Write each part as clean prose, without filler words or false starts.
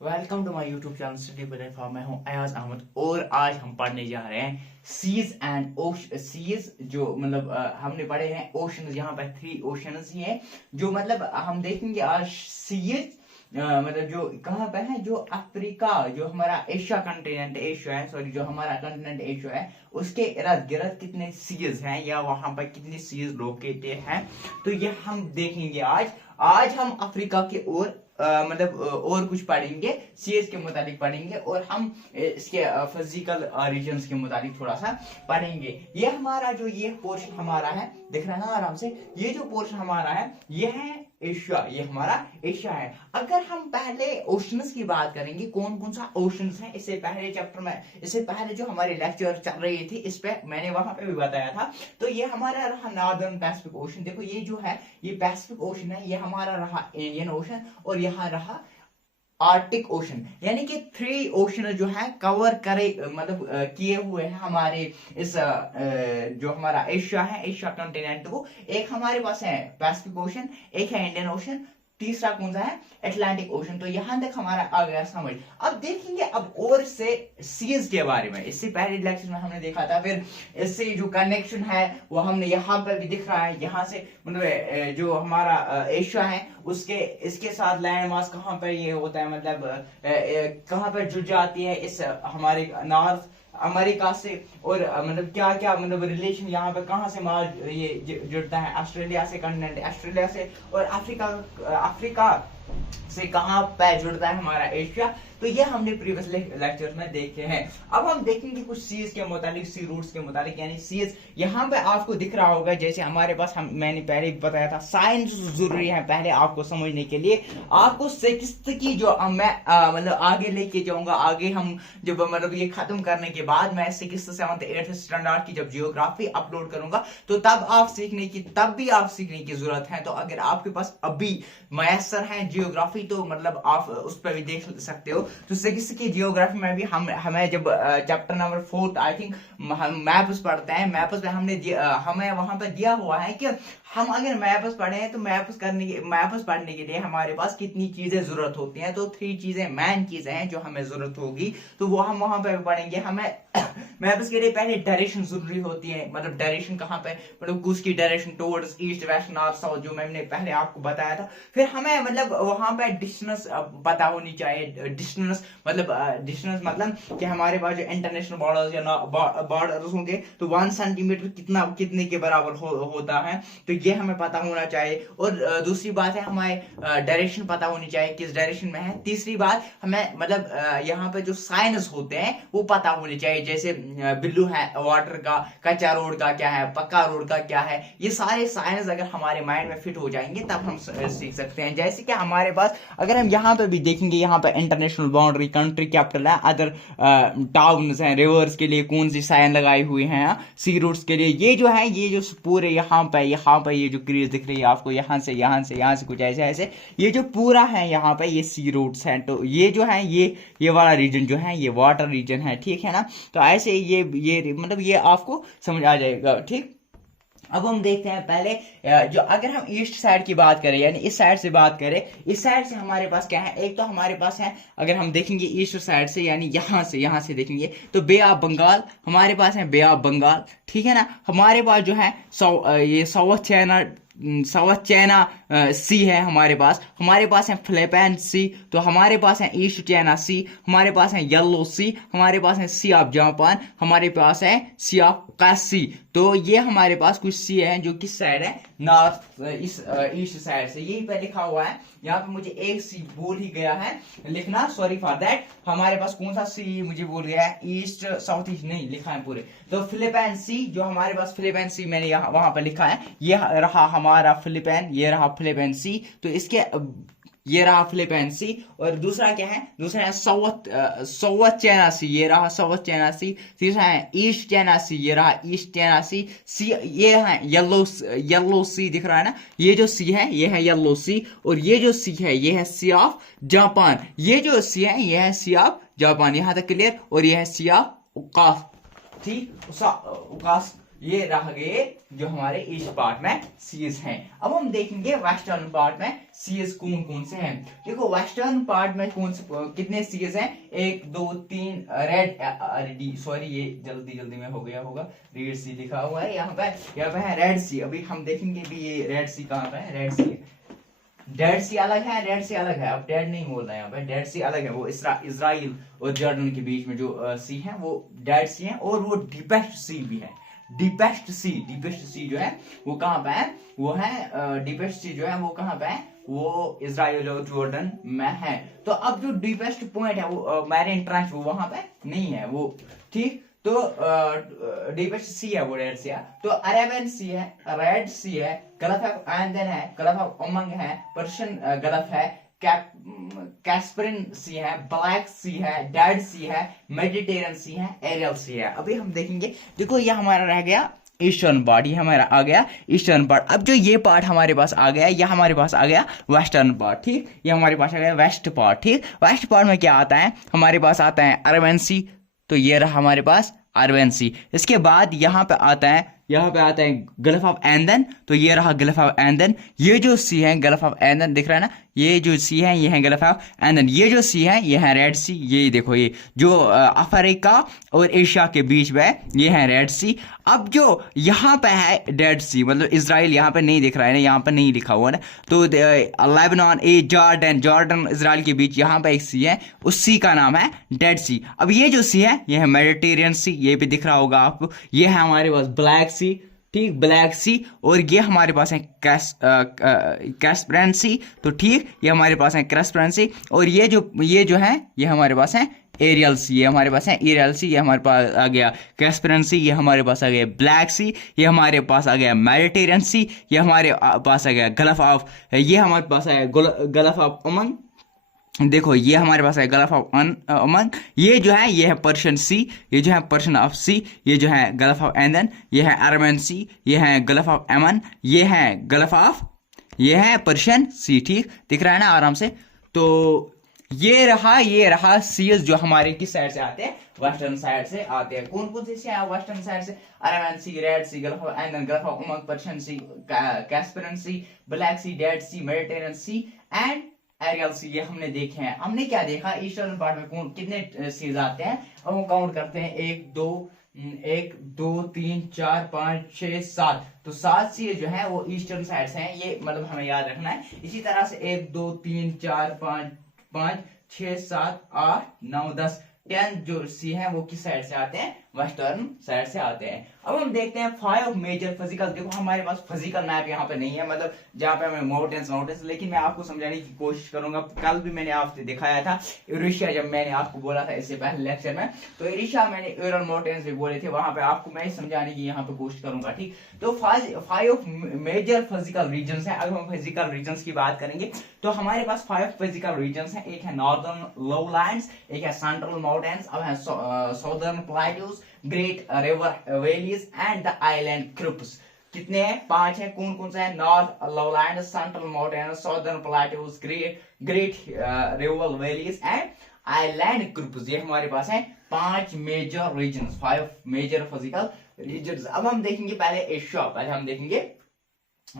Welcome to my YouTube channel study platform. मैं हूं अयाज अहमद और आज हम पढ़ने जा रहे हैं सीज एंड ओशन। सीज जो हमने पढ़े हैं ओशंस, यहाँ पर 3 ओशंस ही हैं जो हम देखेंगे आज। सीज जो कहाँ पे है, जो अफ्रीका, जो हमारा एशिया कंटिनेंट एशिया है, सॉरी जो हमारा कंटिनेंट एशिया है उसके इर्द गिर्द कितने सीज हैं या वहां पर कितनी सीज लोकेटेड हैं, तो ये हम देखेंगे आज। आज हम अफ्रीका के और कुछ पढ़ेंगे, सीएस के मुतालिक पढ़ेंगे और हम इसके फिजिकल रीजन्स के मुतालिक थोड़ा सा पढ़ेंगे। ये हमारा जो ये पोर्शन हमारा है, दिख रहा है ना आराम से, ये जो पोर्शन हमारा है ये है एशिया, ये हमारा एशिया है। अगर हम पहले ओशंस की बात करेंगे, कौन कौन सा ओशंस है, इससे पहले चैप्टर में, इससे पहले जो हमारे लेक्चर चल रही थी इस पे मैंने वहां पे भी बताया था। तो ये हमारा रहा नॉर्दर्न पैसिफिक ओशन। देखो ये जो है ये पैसिफिक ओशन है, ये हमारा रहा इंडियन ओशन और यहाँ रहा आर्टिक ओशन। यानी कि 3 ओशन जो है कवर करे किए हुए हैं हमारे इस जो हमारा एशिया है, एशिया कंटिनेंट को। एक हमारे पास है पैसिफिक ओशन, एक है इंडियन ओशन, तीसरा कौन सा है, अटलांटिक ओशन। तो यहां तक हमारा आ गया समझ। अब देखेंगे अब और से सीज के बारे में। इससे पहले लेक्चर में हमने देखा था, फिर इससे जो कनेक्शन है वो हमने यहाँ पर भी दिख रहा है। यहाँ से जो हमारा एशिया है उसके इसके साथ लैंड मास कहाँ पर ये होता है, कहाँ पर जुड़ जाती है इस हमारे नॉर्थ अमेरिका से, और क्या क्या रिलेशन यहाँ पे कहाँ से मार ये जुड़ता है, ऑस्ट्रेलिया से, कंटिनेंट ऑस्ट्रेलिया से, और अफ्रीका अफ्रीका से कहाँ पे जुड़ता है हमारा एशिया। तो ये हमने प्रीवियस लेक्चर्स में देखे हैं। अब हम देखेंगे कुछ सीज के मुतालिक, सी रूट्स के मुतालिक। यानी सीज यहाँ पे आपको दिख रहा होगा, जैसे हमारे पास मैंने पहले भी बताया था, साइंस जरूरी है पहले आपको समझने के लिए। आपको सिक्स्थ की जो मैं आगे लेके जाऊंगा, आगे हम जब ये खत्म करने के बाद मैं 6th 7th 8th स्टैंडर्ड की जब जियोग्राफी अपलोड करूंगा तो तब भी आप सीखने की जरूरत है। तो अगर आपके पास अभी मैसर है जियोग्राफी तो आप उस पर भी देख सकते हो। तो 6th की जियोग्राफी में भी हमें जब चैप्टर नंबर 4 आई थिंक हम मैप्स पढ़ते हैं, मैप्स में हमें वहां पर दिया हुआ है कि हम अगर मैप्स पढ़े हैं तो मैप्स पढ़ने के लिए हमारे पास कितनी चीजें जरूरत होती हैं। तो 3 चीजें मेन चीजें हैं जो हमें जरूरत होगी, तो वो हम वहां पर पढ़ेंगे। हमें मैप्स के लिए पहले डायरेक्शन जरूरी होती है, डायरेक्शन कहाँ पे, उसकी direction towards east west north south, जो मैंने पहले आपको बताया था। फिर हमें वहां पे डिस्टेंस पता होनी चाहिए। डिस्टेंस कि हमारे पास जो इंटरनेशनल बॉर्डर्स या बॉर्डर्स होंगे तो 1 सेंटीमीटर कितने के बराबर होता है, तो ये हमें पता होना चाहिए। और दूसरी बात है हमें डायरेक्शन पता होनी चाहिए, किस डायरेक्शन में है। तीसरी बात हमें यहाँ पे जो साइंस होते हैं वो पता होने चाहिए, जैसे बिल्लू है वाटर का, कच्चा रोड का क्या है, पक्का रोड का क्या है। ये सारे साइंस अगर हमारे माइंड में फिट हो जाएंगे तब हम सीख सकते हैं। जैसे कि हमारे पास अगर हम यहाँ पे भी देखेंगे, यहाँ पे इंटरनेशनल बाउंड्री, कंट्री कैपिटल है, अदर टाउन्स हैं, रिवर्स के लिए कौन सी साइन लगाई हुई है, सी रूट्स के लिए ये जो है, ये जो पूरे यहाँ पे ये जो क्रीज दिख रही है आपको, यहाँ से कुछ ऐसे ऐसे ये जो पूरा है यहाँ पे ये सी रूट्स हैं। तो ये जो है ये वाला रीजन जो है ये वाटर रीजन है, ठीक है ना। तो ऐसे ये आपको समझ आ जाएगा, ठीक। अब हम देखते हैं पहले जो अगर हम ईस्ट साइड की बात करें, यानी इस साइड से बात करें, इस साइड से हमारे पास क्या है, एक तो हमारे पास है, अगर हम देखेंगे ईस्ट साइड से यानी यहाँ से देखेंगे तो बे ऑफ बंगाल हमारे पास है, बे ऑफ बंगाल, ठीक है ना। हमारे पास जो है ये साउथ चाइना सी है हमारे पास है फिलीपीन सी, तो हमारे पास है ईस्ट चाइना सी, हमारे पास है येलो सी, हमारे पास है सी ऑफ जापान, हमारे पास है सी ऑफ कासी। तो ये हमारे पास कुछ सी है जो किस साइड है, नॉर्थ ईस्ट साइड से। यही पे लिखा हुआ है, यहाँ पे मुझे एक सी बोल ही गया है लिखना, सॉरी फॉर दैट। हमारे पास कौन सा सी मुझे बोल गया है, ईस्ट साउथ ईस्ट नहीं लिखा है पूरे। तो फिलीपीन सी, जो हमारे पास फिलीपीन सी मैंने यहाँ वहां पर लिखा है, ये रहा हमारा फिलीपीन, ये रहा फिलीपीन सी। तो इसके ये रहा फिलीपीन सी। और दूसरा क्या है, दूसरा है साउथ चाइना सी, ये रहा साउथ चाइना सी। तीसरा है ईस्ट चाइना सी, ये रहा ईस्ट चाइना सी। ये है येलो सी दिख रहा है ना, ये जो सी है ये है येलो सी, और ये जो सी है ये है सी ऑफ जापान। ये जो सी है ये है सी ऑफ जापान, यहां तक क्लियर। और ये है सी ऑफ उकास, ठीक, उकास ये रह गए जो हमारे ईस्ट पार्ट में सीज हैं। अब हम देखेंगे वेस्टर्न पार्ट में सीज कौन कौन से हैं। देखो वेस्टर्न पार्ट में कौन से कितने सीज हैं, 1 2 3 रेड सॉरी ये जल्दी जल्दी में हो गया होगा, रेड सी लिखा हुआ है यहाँ पे है रेड सी। अभी हम देखेंगे भी ये रेड सी कहाँ पे है, रेड सी, डेड सी अलग है, रेड सी अलग है। अब डेड नहीं बोल रहे हैं यहाँ पे, डेड सी अलग है, वो इजराइल और जॉर्डन के बीच में जो सी है वो डेड सी है, और वो डीपेस्ट सी भी है। डीपेस्ट सी जो है वो कहाँ पे है, वो है डीपेस्ट सी जो है वो कहाँ पे है, वो इजराइल और जॉर्डन में है। तो अब जो डीपेस्ट पॉइंट है वो मैरीन ट्रंच वो वहां पे नहीं है वो, ठीक। तो डीपेस्ट सी है वो रेड सी है। तो अरेबियन सी है, रेड सी है, गल्फ ऑफ एडन है, गल्फ ऑफ ओमान है, पर्शियन गल्फ है, कैस्परियन सी है, ब्लैक सी है, डेड सी है, मेडिटेरियन सी है, एरियल सी है। अभी हम देखेंगे, देखो ये हमारा रह गया ईस्टर्न पार्ट, ये हमारा आ गया ईस्टर्न पार्ट। अब जो ये पार्ट हमारे पास आ गया, ये हमारे पास आ गया वेस्टर्न पार्ट, ठीक। ये हमारे पास आ गया वेस्ट पार्ट, ठीक। वेस्ट पार्ट में क्या आता है, हमारे पास आता है अरबन सी, तो ये रहा हमारे पास अरबन सी। इसके बाद यहाँ पे आता है गल्फ ऑफ एडन, तो ये रहा गल्फ ऑफ एडन। ये जो सी है गल्फ ऑफ एडन दिख रहा है ना, ये जो सी है ये है गल्फ ऑफ एडन। ये जो सी है ये है रेड सी, ये देखो ये जो अफ्रीका और एशिया के बीच में ये है रेड सी। अब जो यहाँ पे है डेड सी, मतलब इजराइल यहाँ पे नहीं दिख रहा है ना, यहाँ पे नहीं लिखा हुआ ना, तो लेबनान जॉर्डन इजराइल के बीच यहाँ पे एक सी है, उस सी का नाम है डेड सी। अब ये जो सी है ये है मेडिटेरियन सी, ये भी दिख रहा होगा आपको। ये है हमारे पास ब्लैक सी, ठीक, ब्लैक सी। और ये हमारे पास है कैस्परियन सी, तो ठीक, ये हमारे पास है कैस्परियन सी। और ये जो है ये हमारे पास है एरियल सी, ये हमारे पास है एरियल सी। ये हमारे पास आ गया कैस्परियन सी, ये हमारे पास आ गया ब्लैक सी, ये हमारे पास आ गया मेडिटेरियन सी, ये हमारे पास आ गया गल्फ ऑफ, ये हमारे पास है गल्फ ऑफ ओमान। देखो ये हमारे पास है गल्फ ऑफ ओमान। ये जो है ये है पर्शियन सी, ये जो है पर्शियन ऑफ सी, ये जो है गल्फ ऑफ एडन, ये है अरबन सी, ये है गल्फ ऑफ एमन, ये है गल्फ ऑफ, ये है पर्शियन सी, ठीक दिख रहा है ना आराम से। तो ये रहा सीज जो हमारे किस साइड से आते हैं, वेस्टर्न साइड से आते हैं। कौन कौन से आए वेस्टर्न साइड से, Arabian Sea, Red Sea, Gulf of Aden, Gulf of Oman, Persian Sea, Caspian Sea, Black Sea, Dead Sea, Mediterranean Sea and Aral Sea. ये हमने देखे हैं। हमने क्या देखा, ईस्टर्न पार्ट में कौन कितने सीज आते हैं, अब हम काउंट करते हैं, 1 2 3 4 5 6 7। तो 7 सीज जो है वो ईस्टर्न साइड से हैं, ये मतलब हमें याद रखना है। इसी तरह से 1 2 3 4 5 6 7 8 9 10 10 जो सी है वो किस साइड से आते हैं, वेस्टर्न साइड से आते हैं। अब हम देखते हैं 5 मेजर फिजिकल। देखो हमारे पास फिजिकल मैप यहाँ पे नहीं है, मतलब जहाँ पे हमें माउंटेन्स, लेकिन मैं आपको समझाने की कोशिश करूंगा। कल भी मैंने आपको दिखाया था यूरेशिया, जब मैंने आपको बोला था इससे पहले लेक्चर में, तो यूरेशिया मैंने यूरल माउंटेन्स भी बोले थे, वहां पे आपको मैं समझाने की यहाँ पे कोशिश करूंगा, ठीक। तो 5 मेजर फिजिकल रीजन है। अगर हम फिजिकल रीजन की बात करेंगे तो हमारे पास 5 फिजिकल रीजन है। एक है नॉर्दर्न लोलैंड्स, एक है सेंट्रल माउंटेन्स, अब है southern plateaus, great river valleys and the island groups. कितने हैं, 5 हैं। कौन कौन से हैं, north lowland, central mountain, southern plateaus, great river valleys and island groups. ये हमारे पास है 5 major regions, 5 major physical regions. अब हम देखेंगे पहले एशिया, हम देखेंगे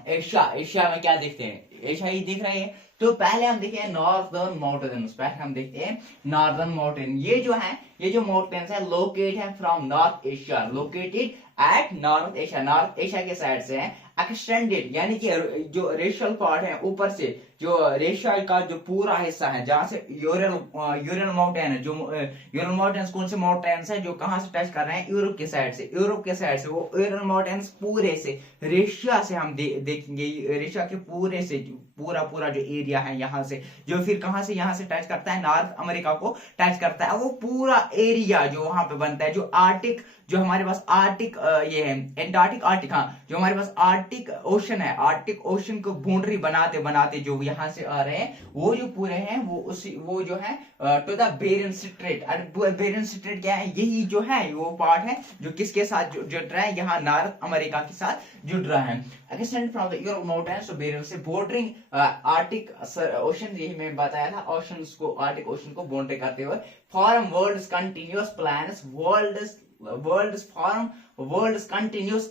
एशिया में क्या देखते हैं, एशिया ही दिख रहे हैं। तो पहले हम देखते हैं नॉर्दर्न माउंटेन्स, पहले हम देखते हैं नॉर्दर्न माउंटेन। ये जो माउंटेन्स है लोकेटेड है from north Asia, located at north Asia, north Asia के साइड से है। एक्सटेंडेड यानी कि जो रेशियल पार्ट है ऊपर से, जो रेशियल का जो पूरा हिस्सा है, जहां से यूरल माउंटेन है, जो यूरल माउंटेन्स कौन से माउंटेन्स है जो कहां से टच कर रहे हैं, यूरोप के साइड से, वो यूरल माउंटेन्स पूरे से रेशिया से हम देखेंगे, रेशिया के पूरे से पूरा जो एरिया है यहाँ से, जो फिर कहां से यहाँ से टच करता है, नॉर्थ अमेरिका को टच करता है। वो पूरा एरिया जो वहां पे बनता है, जो आर्टिक, जो हमारे पास आर्टिक ये है एंटार्क्टिक, आर्टिक, हाँ, जो हमारे पास आर्टिक ओशन है, आर्टिक ओशन को बाउंड्री बनाते बनाते जो यहाँ से आ रहे हैं, वो जो पूरे हैं वो जो है to the Bering Strait. Bering Strait क्या है, यही जो है वो पार्ट है जो किसके साथ जुड़ रहा है, यहाँ नॉर्थ अमेरिका के साथ जुड़ रहा है। Extend from the Europe mountains to Bering से बोर्डरिंग आर्टिक ओशन, यही मैं बताया था, ओशंस को, आर्टिक ओशन को बाउंड्री करते हुए form worlds continuous plains, worlds form world continuous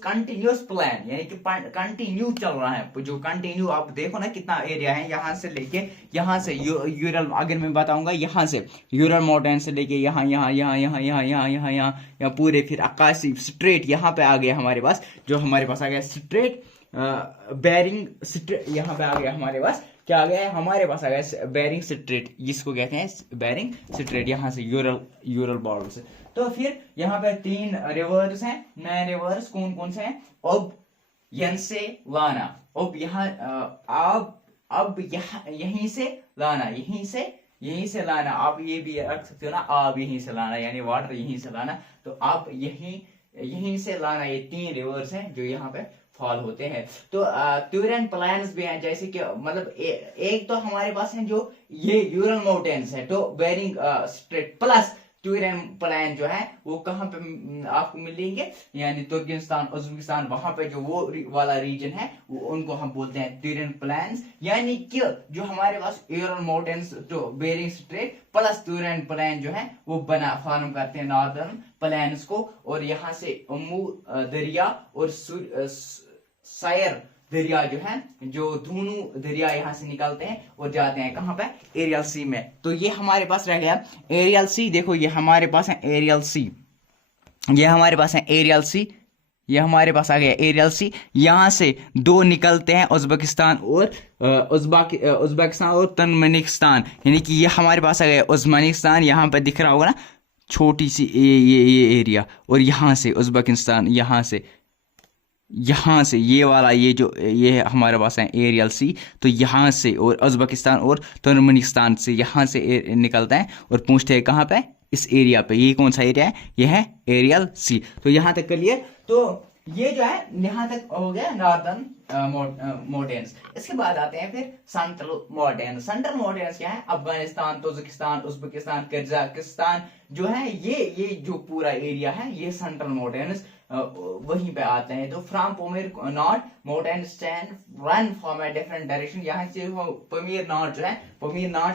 plain, यानी कि कंटिन्यू चल रहा है। जो कंटिन्यू आप देखो ना कितना एरिया है, यहाँ से लेके यहाँ से यूरल, अगर मैं बताऊंगा यहाँ से यूरल माउंटेन से लेके यहाँ यहाँ यहाँ यहाँ यहाँ यहाँ यहाँ यहाँ पूरे फिर आकाशी स्ट्रेट यहाँ पे आ गया हमारे पास, जो हमारे पास आ गया स्ट्रेट बेरिंग स्ट्रेट, यहाँ पे आ गया हमारे पास क्या आ गया है, हमारे पास आ गया बेरिंग स्ट्रेट, जिसको कहते हैं बेरिंग स्ट्रेट, यहाँ से यूरल बॉर्डर से। तो फिर यहाँ पे 3 रिवर्स हैं, नए रिवर्स कौन कौन से हैं, अब यंसे लाना, अब यहाँ अब यहाँ यहीं से लाना, यहीं से लाना, आप ये भी रख सकते हो ना, आप यहीं से लाना, यानी वाटर यहीं से लाना, तो आप यहीं से लाना। ये 3 रिवर्स हैं जो यहाँ पे फॉल होते हैं। तो ट्यूरन प्लान्स भी हैं, जैसे कि मतलब एक तो हमारे पास है जो ये यूरल माउंटेन्स है, तो बेरिंग स्ट्रेट प्लस ट्यूरन प्लान जो है वो कहाँ पे आपको मिलेंगे, यानी तुर्कमेनिस्तान, उज्बेकिस्तान, वहां पे जो वो वाला रीजन है वो उनको हम बोलते हैं ट्यूरन प्लान्स। यानी कि जो हमारे पास यूरल माउंटेन्स तो बेरिंग स्ट्रेट प्लस ट्यूरन प्लान जो है वो फॉर्म करते हैं नॉर्दर्न प्लान्स को, और यहाँ से अम्मू दरिया और सायर दरिया जो है, जो दोनों दरिया यहाँ से निकलते हैं और जाते हैं कहाँ पे, एरियल सी में। तो ये हमारे पास रह गया एरियल सी। देखो ये हमारे पास है एरियल सी, ये हमारे पास है एरियल सी, ये हमारे पास आ गया एरियल सी। यहाँ से 2 निकलते हैं उज्बेकिस्तान और उज्बेकिस्तान और तुर्कमेनिस्तान, यानी कि ये हमारे पास आ गया उज्बेकिस्तान, यहाँ पे दिख रहा होगा ना छोटी सी ये एरिया, और यहाँ से उज्बेकिस्तान, यहाँ से ये वाला ये हमारे पास है एरियल सी। तो यहाँ से और उज्बेकिस्तान और तुर्कमेनिस्तान से यहाँ से निकलता है और पहुँचते हैं कहाँ पे, इस एरिया पे। ये कौन सा एरिया है, ये है एरियल सी। तो यहाँ तक क्लियर। तो ये जो है यहाँ तक हो गया नॉर्दर्न माउंटेन्स। इसके बाद आते हैं फिर सेंट्रल माउंटेन्स। सेंट्रल माउंटेन्स क्या है, अफगानिस्तान, तजाकिस्तान, उज्बेकिस्तान, कजाकिस्तान जो है, ये जो पूरा एरिया है ये सेंट्रल माउंटेन्स वहीं पे आते हैं। तो from Pamir knot mountain stand run from a different direction, यहाँ से पमीर नॉट जो है, पमीर नॉट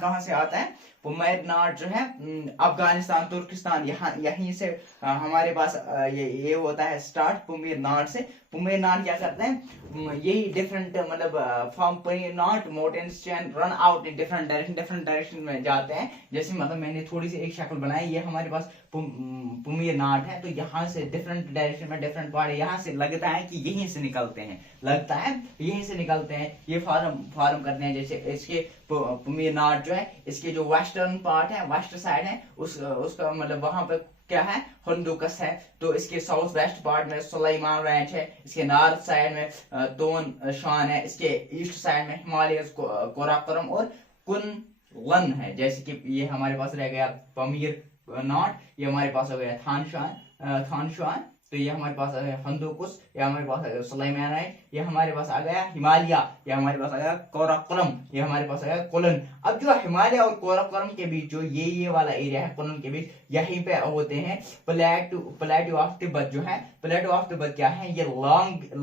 कहाँ से आता है, पमीर नॉट जो है अफगानिस्तान, तुर्किस्तान, यहाँ यहीं से हमारे पास ये होता है स्टार्ट पमीर नॉट से। पमीर नॉट क्या करते हैं, यही डिफरेंट मतलब from Pamir knot mountain chain run out in different direction में जाते हैं। जैसे मतलब मैंने थोड़ी सी एक शक्ल बनाई, ये हमारे पास पमीर नॉट है, तो यहाँ से डिफरेंट डायरेक्शन में डिफरेंट पार्ट, यहाँ से लगता है कि यहीं से निकलते हैं, ये फॉर्म करते हैं। जैसे इसके पमीर नॉट जो है, इसके जो वेस्टर्न पार्ट है, वेस्ट साइड है, उसका मतलब वहां पे क्या है, हिंदुकुश है। तो इसके साउथ वेस्ट पार्ट में सुलेमान रेंज है, इसके नॉर्थ साइड में तोन शान है, इसके ईस्ट साइड में हिमालय, काराकोरम और कुनलन है। जैसे कि ये हमारे पास रह गया पमीर नॉट, ये हमारे पास हो गया थानशान, तो ये हमारे पास आ गया हिंदुकुश, ये हमारे पास आ गया सुलेमान रेंज, ये हमारे पास आ गया हिमालय, ये हमारे पास आ गया काराकोरम, ये हमारे पास आ गया कुलन। अब जो हिमालय और काराकोरम के बीच जो ये वाला एरिया है कुलन के बीच, यहीं पे होते हैं प्लेटू ऑफ तिब्बत जो है। प्लेटू ऑफ तिब्बत क्या है, ये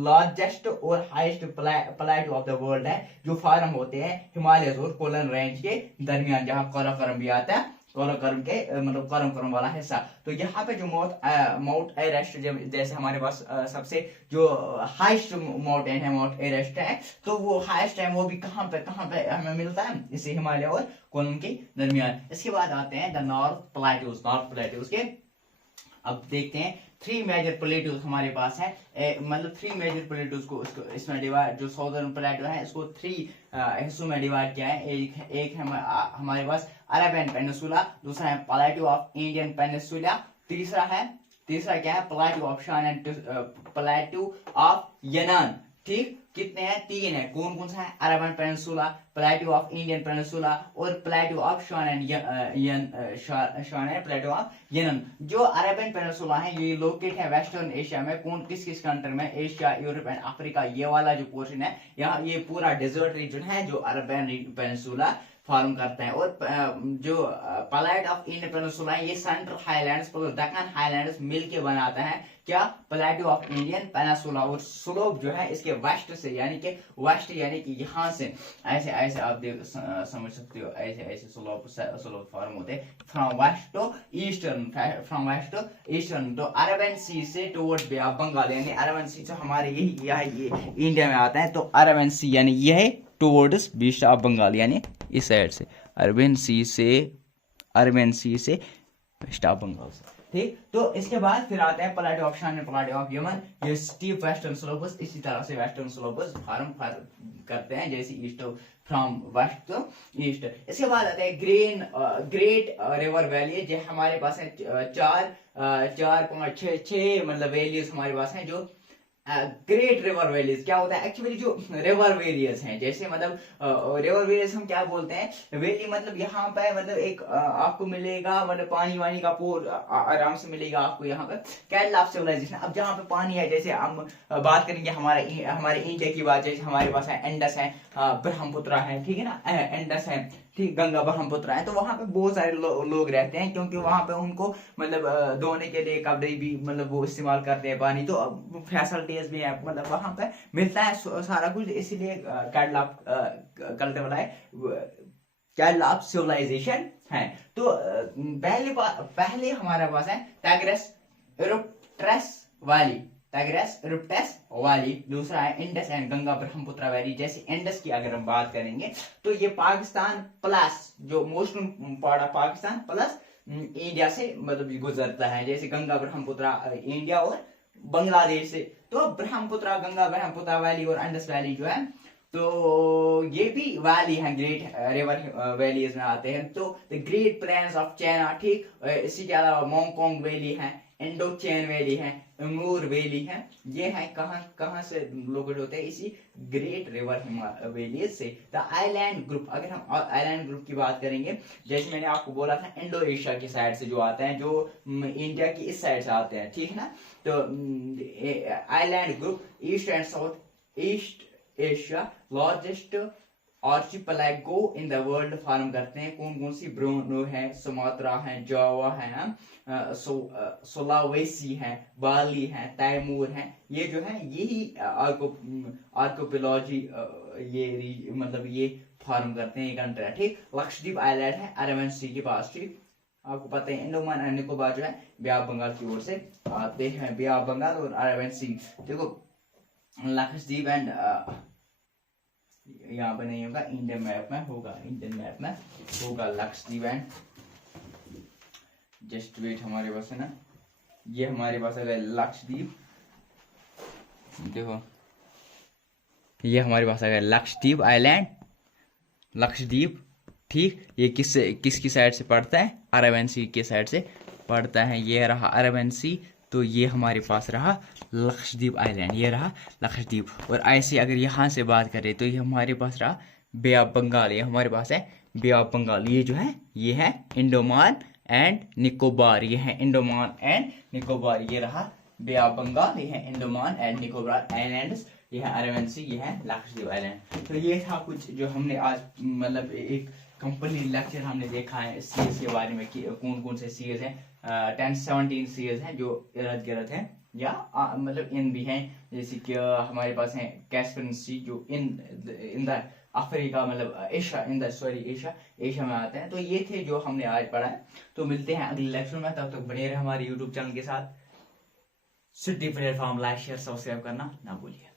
लार्जेस्ट और हाईएस्ट प्लेटू ऑफ द वर्ल्ड है, जो फॉर्म होते हैं हिमालय और कोलन रेंज के दरमियान, जहाँ काराकोरम भी आता है, काराकोरम के मतलब काराकोरम वाला हिस्सा। तो यहाँ पे जो माउंट एवरेस्ट, जैसे हमारे पास सबसे जो हाईएस्ट माउंटेन है माउंट एवरेस्ट है, तो वो हाईएस्ट है, वो भी कहाँ पे हमें मिलता है, इसे हिमालय और कोलन के दरमियान। इसके बाद आते हैं द नॉर्थ प्लेटूज के। अब देखते हैं 3 मेजर प्लेटूज हमारे पास है, मतलब 3 मेजर प्लेटूज को इसमें डिवाइड, जो साउदर्न प्लेटू है इसको 3 हिस्सों में डिवाइड किया है। एक है हमारे पास अरेबियन पेनिनसुला, दूसरा है प्लेटू ऑफ इंडियन पेनिनसुला, तीसरा क्या है प्लेटू ऑफ शान एंड प्लेटू ऑफ यनान। ठीक, कितने हैं, 3 है। कौन कौन सा है, Arabian peninsula, प्लेटू of Indian peninsula और प्लेटू ऑफ शान एंड प्लेटू ऑफ यनन। जो अरेबियन पेनिनसुला है ये लोकेट है वेस्टर्न एशिया में, किस कंट्री में, एशिया, यूरोप एंड अफ्रीका, ये वाला जो पोर्शन है, यहाँ ये पूरा डेजर्ट रीजन है जो अरेबियन पेनिनसुला। फॉर्म करते हैं। और जो प्लेट ऑफ इंडियन पेनिनसुला है, ये central highlands plus Deccan highlands मिलके बनाता है क्या, प्लेटो ऑफ इंडियन पेनिनसुला। और स्लोप जो है इसके वेस्ट से यानी कि वेस्ट यानी कि यहाँ से ऐसे ऐसे आप देख समझ सकते हो, ऐसे ऐसे स्लोप फॉर्म होते हैं from west to eastern, from west to eastern. तो अरबियन सी से टुवर्ड्स बे ऑफ बंगाल, यानी अरबियन सी जो हमारे ये इंडिया में आता है, तो अरबियन सी यानी ये है टुवर्ड्स बीच ऑफ बंगाल, यानी इस साइड से अरबियन सी से वेस्ट ऑफ बंगाल से, ठीक। तो इसके बाद फिर आते हैं plateau of Shan, plateau of Yemen. ये स्टीप वेस्टर्न स्लोपस इसी तरह से वेस्टर्न स्लोपस फॉर्म करते हैं जैसे east from west to east. इसके बाद आते हैं ग्रेट रिवर वैली, जो हमारे पास है चार 5 6 मतलब वैलीज हमारे पास हैं। जो ग्रेट रिवर वैलीज क्या होता है एक्चुअली, जो रिवर वैलीज हैं, जैसे मतलब रिवर वैलीज हम क्या बोलते हैं, वैली मतलब यहाँ पे मतलब एक आपको मिलेगा मतलब पानी वानी का पूर आराम से मिलेगा आपको यहाँ पे कैटल ऑफ सिविलाइजेशन। अब जहाँ पे पानी है, जैसे हम बात करेंगे हमारे इंडिया की बात, जैसे हमारे पास है इंडस है, ब्रह्मपुत्र है, ठीक है ना, इंडस है, ठीक, गंगा ब्रह्मपुत्र है। तो वहां पे बहुत सारे लोग रहते हैं, क्योंकि वहां पे उनको मतलब धोने के लिए कपड़े भी मतलब वो इस्तेमाल करते हैं पानी, तो फैसिलिटीज भी है, मतलब वहां पे मिलता है सारा कुछ, इसीलिए कैटल ऑफ सिविलाइजेशन है। तो पहले हमारे पास है टाइग्रिस इरिट्रिस वैली, टाइग्रिस इरिट्रिस वैली। दूसरा है Indus and Ganga Brahmaputra valley. जैसे इंडस की अगर हम बात करेंगे तो ये पाकिस्तान प्लस जो most part of Pakistan plus India से मतलब गुजरता है। जैसे गंगा ब्रह्मपुत्र इंडिया और बांग्लादेश से। तो ब्रह्मपुत्र, गंगा ब्रह्मपुत्र वैली और इंडस वैली जो है, तो ये भी वैली है, ग्रेट रिवर वैलीज में आते हैं। तो the great plains of China, ठीक, इसी के अलावा मोंगकोंग वैली है, इंडो चैन वैली है, अमूर वैली है। ये है कहाँ से लोकेट होते हैं, इसी ग्रेट रिवर वैलीज से। द आइलैंड ग्रुप, अगर हम आइलैंड ग्रुप की बात करेंगे, जैसे मैंने आपको बोला था इंडो एशिया की साइड से जो आते हैं, जो इंडिया की इस साइड से आते हैं, ठीक है ना। तो island group East and South East Asia largest archipelago in the world form करते हैं। कौन कौन सी, ब्रोनो है, सुमात्रा है, जावा है, सुलावेसी है, बाली है, तैमूर है। ये जो है यही आर्कोपेलॉजी ये मतलब ये फॉर्म करते हैं, ये कंट्री है, ठीक। लक्षद्वीप आइलैंड है अरबियन सी के पास, ठीक। आपको पता है अंडमान एंड निकोबार जो है बे ऑफ बंगाल की ओर से आते हैं, बे ऑफ बंगाल और अरबियन सी। देखो लक्षद्वीप एंड यहाँ पे नहीं होगा, इंडियन मैप में होगा, इंडियन मैप में होगा लक्षद्वीप एंड, जस्ट वेट, हमारे पास है ना, ये हमारे पास है लक्षद्वीप, देखो ये हमारे पास है लक्षद्वीप आइलैंड, लक्षद्वीप, ठीक। ये किसकी साइड से पड़ता है, अरबियन सी के साइड से पड़ता है। ये रहा अरबियन सी, तो ये हमारे पास रहा लक्षद्वीप आइलैंड, ये रहा लक्षद्वीप। और ऐसे अगर यहाँ से बात करें तो ये हमारे पास रहा बे ऑफ बंगाल, ये हमारे पास है बे ऑफ बंगाल। ये जो है ये है इंडोमान एंड निकोबार, ये है इंडोमान एंड निकोबार। ये रहा बे ऑफ बंगाल, ये है इंडोमान एंड निकोबार आइलैंड्स, ये है अरबियन सी, ये है लक्षद्वीप आइलैंड। तो ये था कुछ जो हमने आज मतलब एक कंप्लीट लेक्चर हमने देखा है सीज के बारे में कि कौन कौन से सीज हैं। 10-17 सीज हैं जो इर्द गिर्द हैं, या मतलब इन भी हैं, जैसे कि हमारे पास है कैस्पियन सी जो इन द अफ्रीका मतलब एशिया में आते हैं। तो ये थे जो हमने आज पढ़ा है। तो मिलते हैं अगले लेक्चर में, तब तक बने रहे हमारे यूट्यूब चैनल के साथ। City platform like share subscribe करना ना भूलिए।